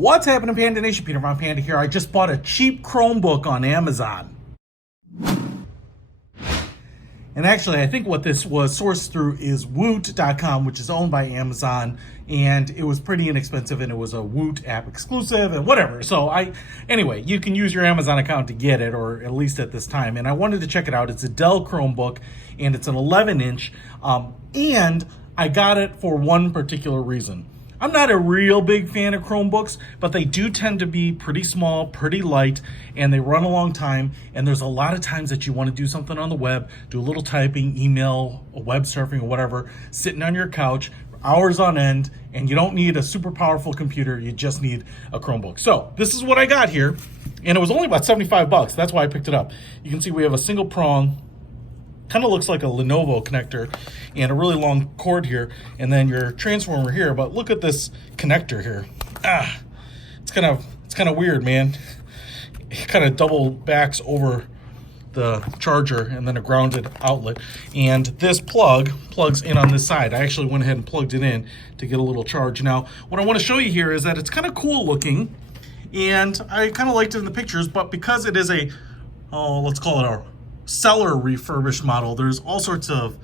What's happening, Panda Nation? Peter from Panda here. I just bought a cheap Chromebook on Amazon. And actually, I think what this was sourced through is Woot.com, which is owned by Amazon, and it was pretty inexpensive, and it was a Woot app exclusive and whatever. So anyway, you can use your Amazon account to get it, or at least at this time. And I wanted to check it out. It's a Dell Chromebook, and it's an 11-inch, and I got it for one particular reason. I'm not a real big fan of Chromebooks, but they do tend to be pretty small, pretty light, and they run a long time. And there's a lot of times that you want to do something on the web, do a little typing, email, web surfing, or whatever, sitting on your couch, hours on end, and you don't need a super powerful computer, you just need a Chromebook. So this is what I got here, and it was only about 75 bucks. That's why I picked it up. You can see we have a single prong, kind of looks like a Lenovo connector, and a really long cord here, and then your transformer here. But look at this connector here. It's kind of weird, man. It kind of double backs over the charger, and then a grounded outlet. And this plugs in on this side. I actually went ahead and plugged it in to get a little charge. Now, what I want to show you here is that it's kind of cool looking, and I kind of liked it in the pictures, but because it is a, let's call it a seller refurbished model, there's all sorts of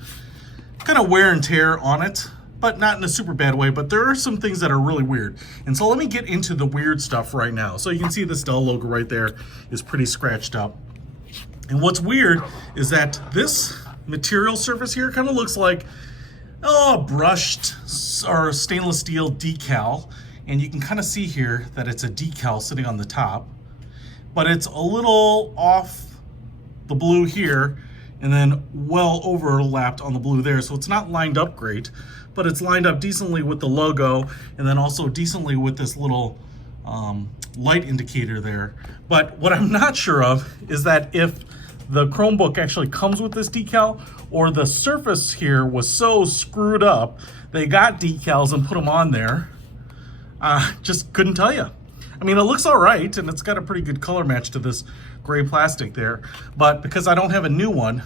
kind of wear and tear on it, but not in a super bad way. But there are some things that are really weird, and so let me get into the weird stuff right now. So you can see this Dell logo right there is pretty scratched up, and what's weird is that this material surface here kind of looks like a brushed or stainless steel decal, and you can kind of see here that it's a decal sitting on the top, but it's a little off the blue here, and then well overlapped on the blue there. So it's not lined up great, but it's lined up decently with the logo, and then also decently with this little light indicator there. But what I'm not sure of is that if the Chromebook actually comes with this decal, or the surface here was so screwed up, they got decals and put them on there. Just couldn't tell you. I mean, it looks all right, and it's got a pretty good color match to this gray plastic there, but because I don't have a new one,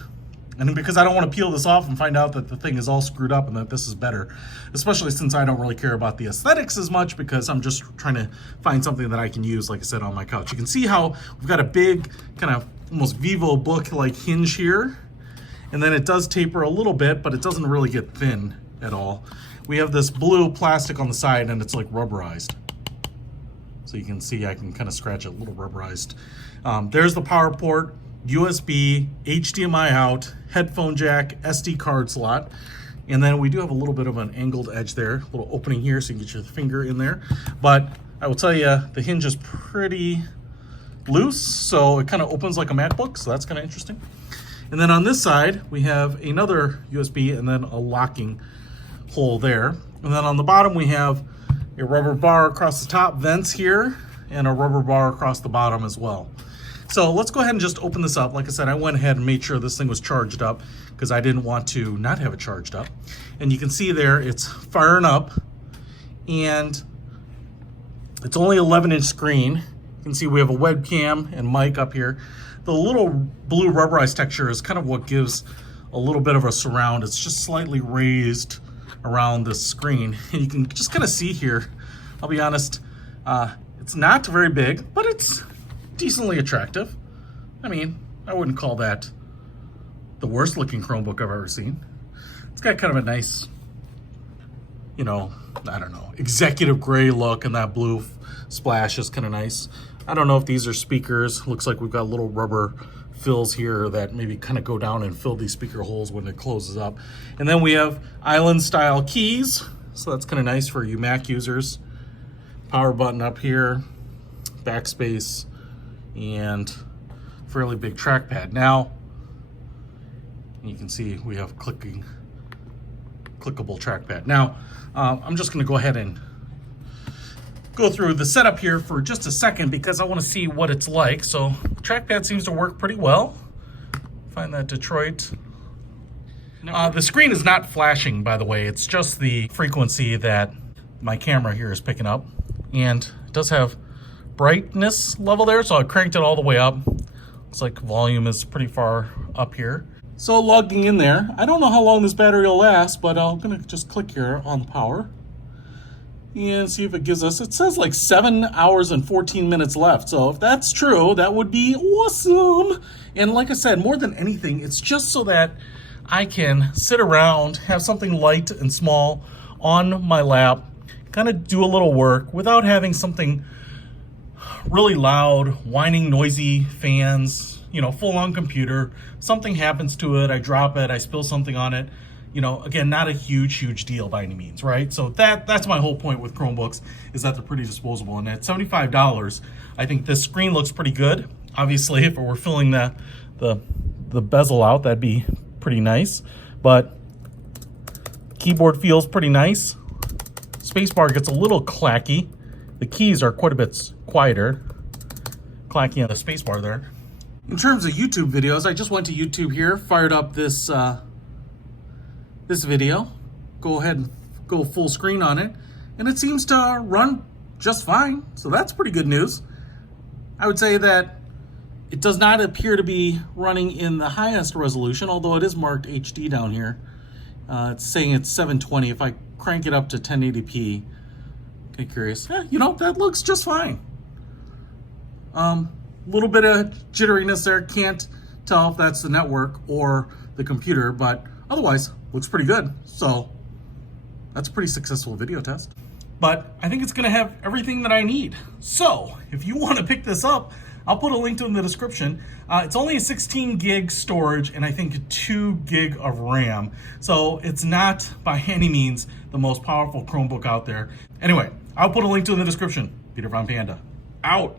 and because I don't want to peel this off and find out that the thing is all screwed up and that this is better, especially since I don't really care about the aesthetics as much, because I'm just trying to find something that I can use, like I said, on my couch. You can see how we've got a big kind of almost Vivo book like hinge here, and then it does taper a little bit, but it doesn't really get thin at all. We have this blue plastic on the side, and it's like rubberized. So you can see I can kind of scratch it, a little rubberized. There's the power port, USB, HDMI out, headphone jack, SD card slot. And then we do have a little bit of an angled edge there, a little opening here so you can get your finger in there. But I will tell you, the hinge is pretty loose, so it kind of opens like a MacBook, so that's kind of interesting. And then on this side, we have another USB and then a locking hole there. And then on the bottom, we have a rubber bar across the top, vents here, and a rubber bar across the bottom as well. So let's go ahead and just open this up. Like I said, I went ahead and made sure this thing was charged up because I didn't want to not have it charged up. And you can see there, it's firing up, and it's only 11-inch screen. You can see we have a webcam and mic up here. The little blue rubberized texture is kind of what gives a little bit of a surround. It's just slightly raised around the screen, and you can just kind of see here, I'll be honest, it's not very big, but it's decently attractive. I mean, I wouldn't call that the worst looking Chromebook I've ever seen. It's got kind of a nice, you know, I don't know, executive gray look, and that blue splash is kind of nice. I don't know if these are speakers. Looks like we've got little rubber fills here that maybe kind of go down and fill these speaker holes when it closes up. And then we have island style keys, so that's kind of nice for you Mac users. Power button up here, backspace, and fairly big trackpad. Now you can see we have clickable trackpad. Now I'm just going to go ahead and go through the setup here for just a second because I want to see what it's like. So trackpad seems to work pretty well. Find that Detroit. The screen is not flashing, by the way. It's just the frequency that my camera here is picking up, and it does have brightness level there, so I cranked it all the way up. Looks like volume is pretty far up here. So logging in there, I don't know how long this battery will last, but I'm gonna just click here on power. and see if it gives us, it says like 7 hours and 14 minutes left. So if that's true, that would be awesome. And like I said, more than anything, it's just so that I can sit around, have something light and small on my lap, kind of do a little work without having something really loud, whining, noisy fans, you know, full on computer. Something happens to it, I drop it, I spill something on it. You know, again, not a huge deal by any means, right? So that's my whole point with Chromebooks, is that they're pretty disposable. And at $75, I think this screen looks pretty good. Obviously, if it were filling the bezel out, that'd be pretty nice. But keyboard feels pretty nice. Spacebar gets a little clacky. The keys are quite a bit quieter. Clacky on the spacebar there. In terms of YouTube videos, I just went to YouTube here, fired up this this video, go ahead and go full screen on it, and it seems to run just fine. So that's pretty good news. I would say that it does not appear to be running in the highest resolution, although it is marked HD down here. It's saying it's 720. If I crank it up to 1080p, okay, curious. You know, that looks just fine. Little bit of jitteriness there. Can't tell if that's the network or the computer, but otherwise looks pretty good. So that's a pretty successful video test. But I think it's gonna have everything that I need. So if you wanna pick this up, I'll put a link to it in the description. It's only a 16 gig storage and I think 2 gig of RAM. So it's not by any means the most powerful Chromebook out there. Anyway, I'll put a link to it in the description. Peter von Panda, out.